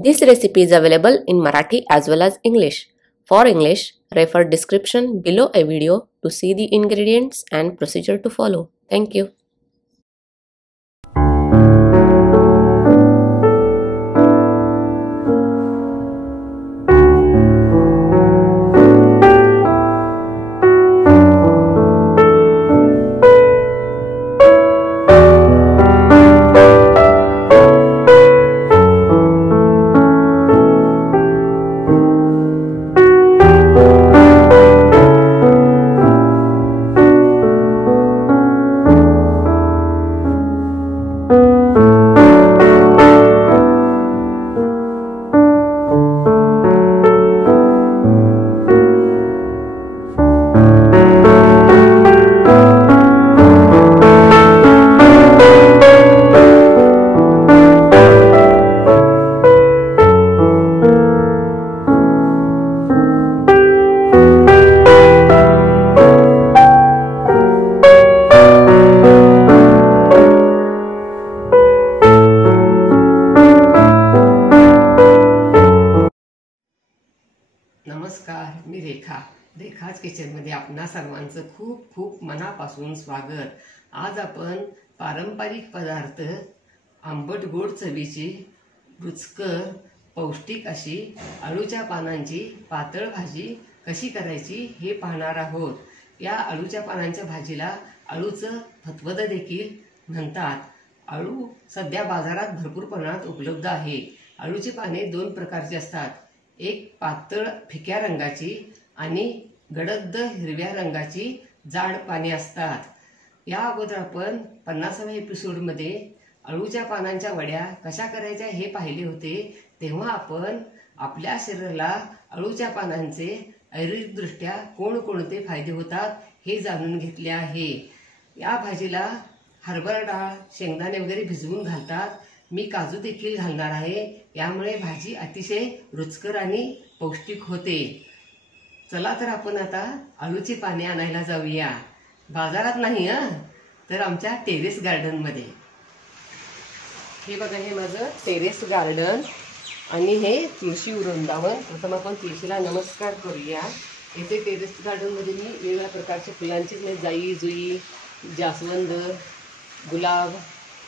This recipe is available in Marathi as well as English. For English, refer description below a video to see the ingredients and procedure to follow. Thank you. नमस्कार, मी रेखाच किचनमध्ये आपणा सर्वांचं खूप खूप मनापासून स्वागत। आज आपण पारंपरिक पदार्थ आंबट गोड चवीची रुचकर पौष्टिक अशी अळूच्या पानांची पातळ भाजी कशी करायची हे पाहणार आहोत। या अळूच्या पानांच्या भाजीला अळूचं फतफद देखील म्हणतात। अळू सध्या बाजारात भरपूर प्रमाणात उपलब्ध आहे। अळूची पाने दोन प्रकारची असतात, एक पातळ फिक्या रंगाची आणि गडद हिरव्या रंगाची जाड पाने असतात। या अगोदर आपण 50व्या एपिसोडमध्ये अळूच्या पानांच्या वड्या कशा करायच्या हे पाहिले होते। तेव्हा आपण आपल्या शरीराला अळूच्या पानांचे आयुर्वेदिकदृष्ट्या कोणकोणते फायदे होतात हे जाणून घेतले आहे। या भाजीला हरभरा डाळ, शेंगदाणे वगैरे भिजवून घालतात। मी काजू देखील घालणार आहे, यामुळे भाजी अतिशय रुचकर आणि पौष्टिक होते। चला तर आपण आता अळूची पाने आणायला जाऊया। बाजारात नाही तर आमच्या टेरेस गार्डन मध्ये। हे बघा, हे माझं टेरेस गार्डन आणि हे तुळशी वृंदावन। प्रथम आपण तुळशीला नमस्कार करूया। इथे टेरेस गार्डन मध्ये मी वेगवेगळ्या प्रकारच्या फुलांची जाई जुई, जास्वंद, गुलाब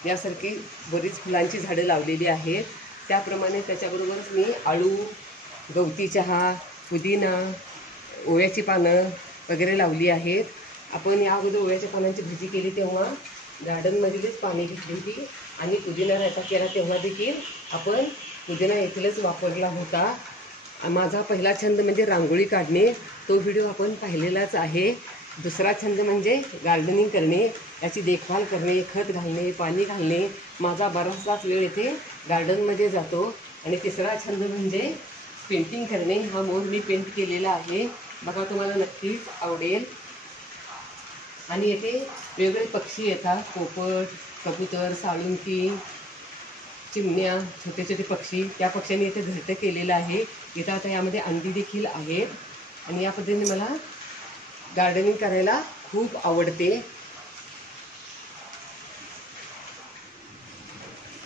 यासारखी बरीच फुलांची झाडे लावलेली आहेत। त्याप्रमाणे त्याच्याबरोबरच मी आळू, गवती चहा, पुदिना, ओव्याची पानं वगैरे लावली आहेत। आपण या अगोदर ओव्याच्या पानांची भाजी केली तेव्हा गार्डनमधीलच पाने घेतली होती आणि पुदिना रायता केला तेव्हा देखील आपण पुदिना येथीलच वापरला होता। माझा पहिला छंद म्हणजे रांगोळी काढणे, तो व्हिडिओ आपण पाहिलेलाच आहे। दुसरा छंद म्हणजे गार्डनिंग करणे, याची देखभाल करणे, खत घालणे, पाणी घालणे। माझा बराचसाच वेळ येथे गार्डनमध्ये जातो। आणि तिसरा छंद म्हणजे पेंटिंग करणे। हा मोर मी पेंट केलेला आहे, बघा, तुम्हाला नक्कीच आवडेल। आणि येथे वेगवेगळे पक्षी येतात, पोपट, कबूतर, साळुंकी, चिमण्या, छोटे छोटे पक्षी। त्या पक्ष्यांनी इथे घरटं केलेलं आहे। इथं आता यामध्ये अंडी देखील आहेत आणि या पद्धतीने मला गार्डनिंग करायला खूप आवडते।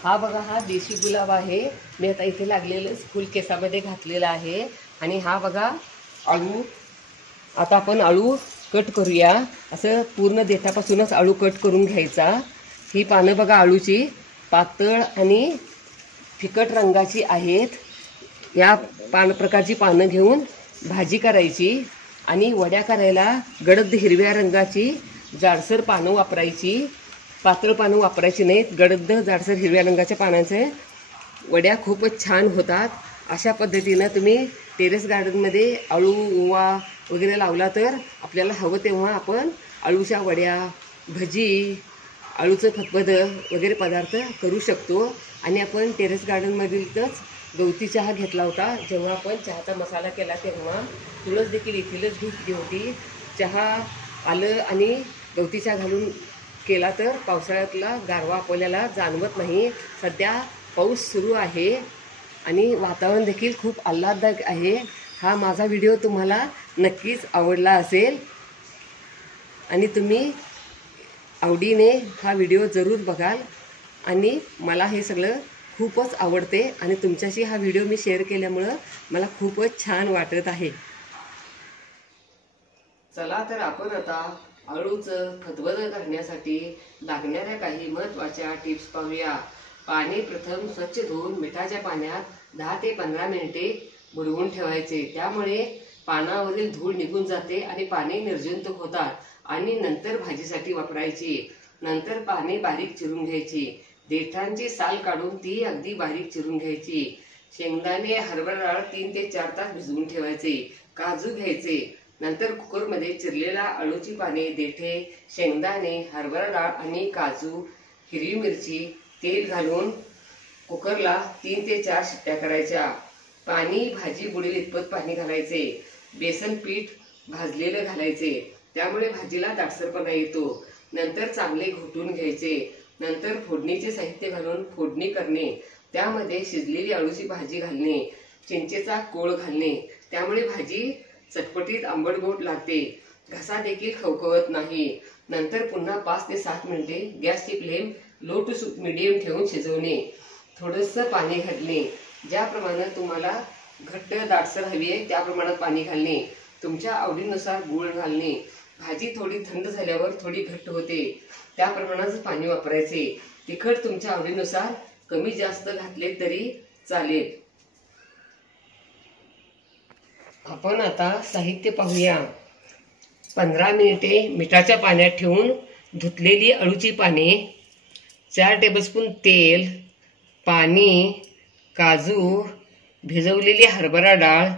हा बघा, हा देशी गुलाब आहे। मी आता इथे लागलेलं फूल केसामध्ये घातलेलं आहे। आणि हा बघा अळू। आता आपण अळू कट करूया। असं पूर्ण देठापासूनच अळू कट करून घ्यायचा। ही पानं बघा अळूची पातळ आणि फिकट रंगाची आहेत। या प्रकारची पानं घेऊन भाजी करायची आणि वड्या करायला गडद हिरव्या रंगाची जाडसर पानं वापरायची, पातळ पानं वापरायची नाहीत। गडद जाडसर हिरव्या रंगाच्या पानांचे वड्या खूपच छान होतात। अशा पद्धतीनं तुम्ही टेरेस गार्डनमध्ये अळू, ओवा वगैरे लावला तर आपल्याला हवं तेव्हा आपण अळूच्या वड्या, भजी, अळूचं फतफद वगैरे पदार्थ करू शकतो। आणि आपण टेरेस गार्डनमधीलच गवती चहा घेतला होता। जेव्हा आपण चहाचा मसाला केला तेव्हा तुळस देखील इथेच घेतली होती। चहा, आलं आणि गवती चहा घालून केला तर पावसाळ्यातला गारवा आपल्याला जाणवत नाही। सध्या पाऊस सुरू आहे आणि वातावरण देखील खूप आल्हाददायक आहे। हा माझा व्हिडिओ तुम्हाला नक्कीच आवडला असेल आणि तुम्ही आवडीने हा व्हिडिओ जरूर बघाल आणि मला हे सगळं खूपच आवडते आणि तुमच्याशी हा व्हिडिओ मी शेअर केल्यामुळं मला खूपच छान वाटत आहे. चला तर आपण आता अळूचं खतबंद करण्यासाठी लागणाऱ्या काही महत्त्वाच्या टिप्स पाहूया. पाणी प्रथम स्वच्छ धुवून मिठाच्या पाण्यात 10 ते 15 मिनिटे बुडवून ठेवायचे. त्यामुळे पानावरील धूळ निघून जाते आणि पाने निर्जंतुक होतात आणि नंतर भाजीसाठी वापरायची. नंतर पाने बारीक चिरून घ्यायची. देठांची साल काढून ती अगदी बारीक चिरून घ्यायची. शेंगदाणे हरभरा डाळ 3 ते 4 तास भिजवून ठेवायचे. काजू घ्यायचे. नंतर कुकरमध्ये चिरलेला अळूची पाने, देठे, शेंगदाणे, हरभरा डाळ आणि काजू, हिरवी मिरची, तेल घालून कुकरला 3 ते 4 शिट्ट्या करायच्या. पाणी भाजी बुडेल इतपत पाणी घालायचे. बेसन पीठ भाजलेलं घालायचे. त्यामुळे भाजीला दाटसरपणा येतो. नंतर चांगले घोटून घ्यायचे. नंतर फोडणीचे साहित्य घालून फोडणी करणे. त्यामध्ये शिजलेली अळूची भाजी घालणे. चिंचेचा कोळ घालणे. त्यामुळे भाजी चटपटीत आंबट गोड लागते. घसा देखील खवखवत नाही. नंतर पुन्हा 5 ते 7 मिनिटे गॅसची फ्लेम लो टू मीडियम ठेवून शिजवणे. थोडंसं पाणी घालणे. ज्याप्रमाणे तुम्हाला घट्ट दाटसर हवी आहे त्या प्रमाणात पाणी घालणे. तुमच्या आवडीनुसार गूळ घालणे. भाजी थोडी थंड झाल्यावर थोडी घट्ट होते. त्या प्रमाणात पाणी वापरायचे. तिखट तुमच्या आवडीनुसार कमी जास्त घातले तरी चालेल. आपण आता साहित्य पाहूया. 15 मिनिटे मिठाच्या पाण्यात ठेवून धुतलेली अळूची पाने, 4 टेबलस्पून तेल, पाणी, काजू, भिजवलेली हरभरा डाळ,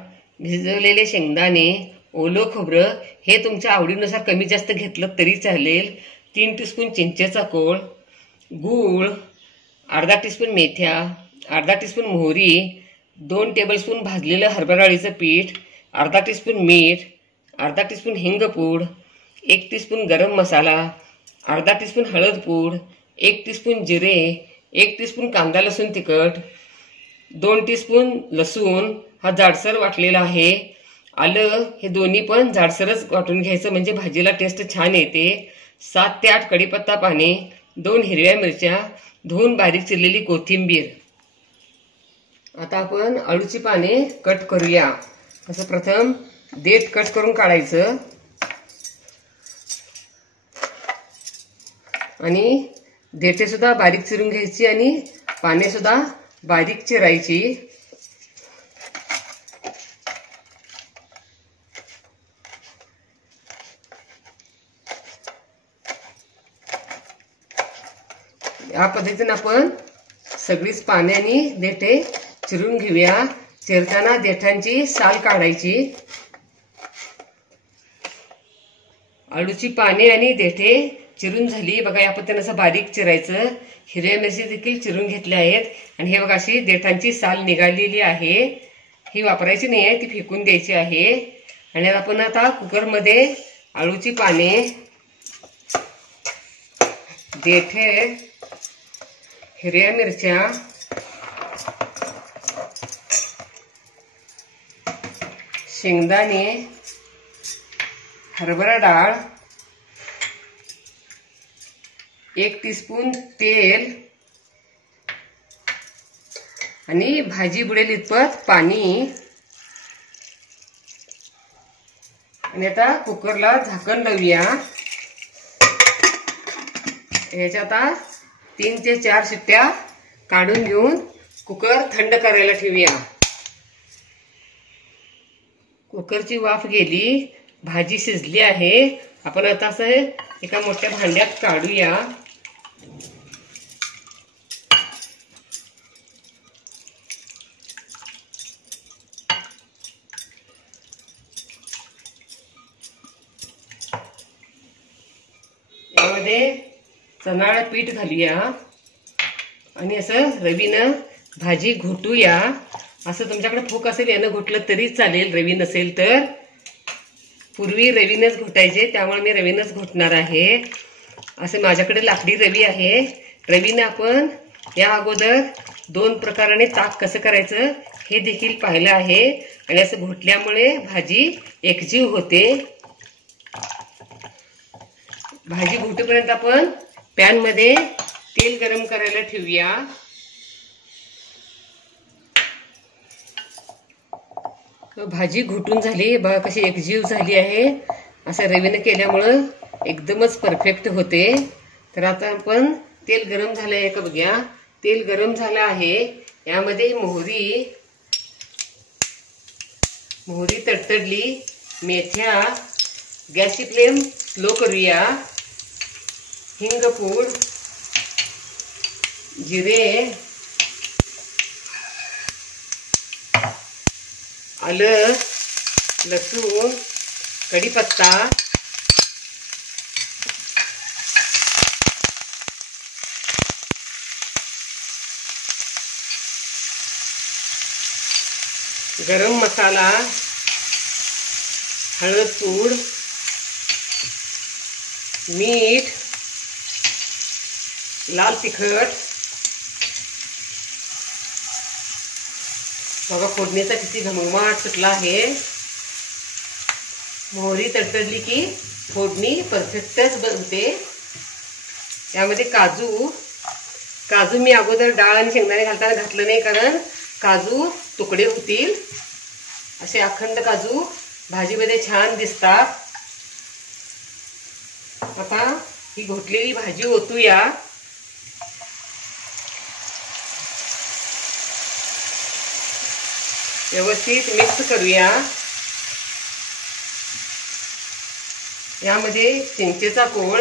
भिजवलेले शेंगदाणे, ओलं खोबरं हे तुमच्या आवडीनुसार कमी जास्त घेतलं तरी चालेल. 3 टीस्पून चिंचेचा कोळ, गूळ, अर्धा टीस्पून मेथ्या, अर्धा टीस्पून मोहरी, 2 टेबलस्पून भाजलेलं हरभरा डाळीचं पीठ, अर्धा टीस्पून मीठ, अर्धा टीस्पून हिंगपूड, 1 टीस्पून गरम मसाला, अर्धा टीस्पून हळद पूड, 1 टीस्पून जिरे, 1 टीस्पून कांदा लसूण तिखट, 2 टीस्पून लसूण हा जाडसर वाटलेला आहे. आलं हे दोन्ही पण जाडसरच वाटून घ्यायचं म्हणजे भाजीला टेस्ट छान येते. 7 ते 8 कढीपत्ता पाने, 2 हिरव्या मिरच्या, धुवून बारीक चिरलेली कोथिंबीर. आता आपण अळूची पाने कट करूया. असं प्रथम देठ कट करून काढायचं आणि देठे सुद्धा बारीक चिरून घ्यायची आणि पाने सुद्धा बारीक चिरायची. या पद्धतीने आपण सगळीच पाने आणि देठे चिरून घेऊया. चिरताना देठांची साल काढायची. अळूची पाने आणि देठे चिरून झाली बघा. या पद्धतीने असं बारीक चिरायचं. हिरव्या मिरची देखील चिरून घेतल्या आहेत आणि हे बघा अशी देठांची साल निघालेली आहे. ही वापरायची नाही आहे, ती फेकून द्यायची आहे. आणि आपण आता कुकरमध्ये अळूची पाने, देठे, हिरव्या मिरच्या, शेंगदाणे, हरभरा डाळ, 1 टीस्पून तेल आणि भाजी बुडेल इतपत पाणी. आणि आता कुकरला झाकण लावूया. याच्या आता 3 ते 4 शिट्ट्या काढून घेऊन कुकर थंड करायला ठेवूया. कुकरची वाफ गेली, भाजी शिजली आहे. आपण आता असं एका मोठ्या भांड्यात काढूया. यामध्ये चणाळ पीठ घालूया आणि असं रवीनं भाजी घोटूया. असं तुमच्याकडे फोक असेल यानं घोटलं तरी चालेल. रवी नसेल तर पूर्वी रवीनच घोटायचे, त्यामुळे मी रवीनच घोटणार आहे. असं माझ्याकडे लाकडी रवी आहे. रवीनं आपण या अगोदर 2 प्रकाराने ताक कसं करायचं हे देखील पाहिलं आहे. आणि असं घोटल्यामुळे भाजी एकजीव होते. भाजी घोटेपर्यंत आपण पॅन मध्ये तेल गरम करायला ठेवूया. भाजी घुटून झाली बघा, कशी एकजीव झाली आहे. असं रवीने केल्यामुळं एकदमच परफेक्ट होते. तर आता आपण तेल गरम झालंय का बघूया. तेल गरम झालं आहे. यामध्ये मोहरी तडतडली. मेथ्या, गॅसची फ्लेम स्लो करूया. हिंगपूड, जिरे, आलं, लसूण, कढीपत्ता, गरम मसाला, हळद पूड, मीठ, लाल तिखट. बघा फोडणीचा किती घमघमाट सुटला आहे. मोहरी तडतडली की फोडणी परफेक्टच बनते. यामध्ये काजू मी अगोदर डाळ आणि शेंगदाणे घालताना घातलं नाही, कारण काजू तुकडे होतील. असे अखंड काजू भाजीमध्ये छान दिसतात. आता ही घोटलेली भाजी ओतूया. व्यवस्थित मिक्स करूया. यामध्ये चिंचेचा कोळ,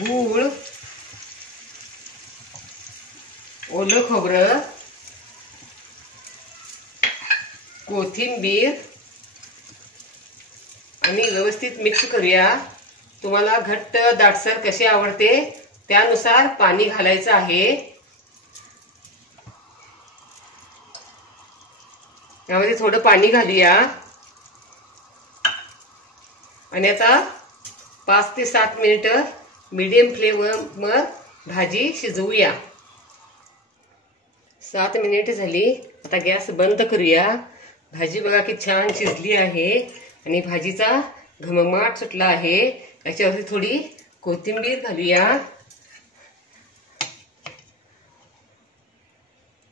गूळ, ओलं खोबरं, कोथिंबीर आणि व्यवस्थित मिक्स करूया. तुम्हाला घट्ट दाटसर कसे आवडते त्यानुसार पाणी घालायचं आहे. यामध्ये थोडं पाणी घालूया आणि आता 5 ते 7 मिनिटं मीडियम फ्लेमवर भाजी शिजवूया. 7 मिनिट झाली. आता गॅस बंद करूया. भाजी बघा की छान शिजली आहे आणि भाजीचा घमघमाट सुटला आहे. याच्यावरती थोडी कोथिंबीर घालूया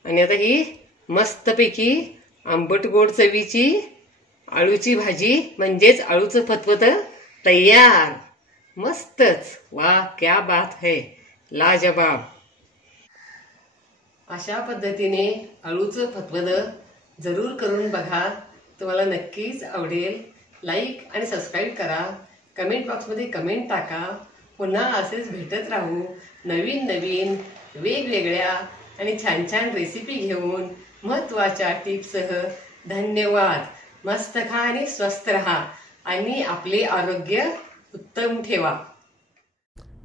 आणि आता ही मस्तपैकी आंबट गोड चवीची आळूची भाजी म्हणजेच आळूचं फतफतं तयार. मस्तच. वाह, क्या बात है, लाजवाब. अशा पद्धतीने आळूचं फतफतं जरूर करून बघा. तुम्हाला नक्कीच आवडेल. लाईक आणि सबस्क्राईब करा. कमेंट बॉक्समध्ये कमेंट टाका. पुन्हा असेच भेटत राहू नवीन नवीन वेगवेगळ्या आणि छान छान रेसिपी घेऊन महत्त्वाच्या टिप्ससह. धन्यवाद. मस्त खा आणि स्वस्थ रहा आणि आपले आरोग्य उत्तम ठेवा.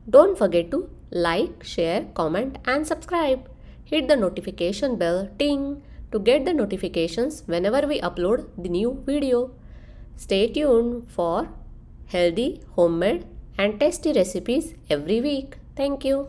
Don't forget to like, share, comment and subscribe. Hit the notification bell ting to get the notifications whenever we upload the new video. Stay tuned for healthy, homemade and tasty recipes every week. Thank you.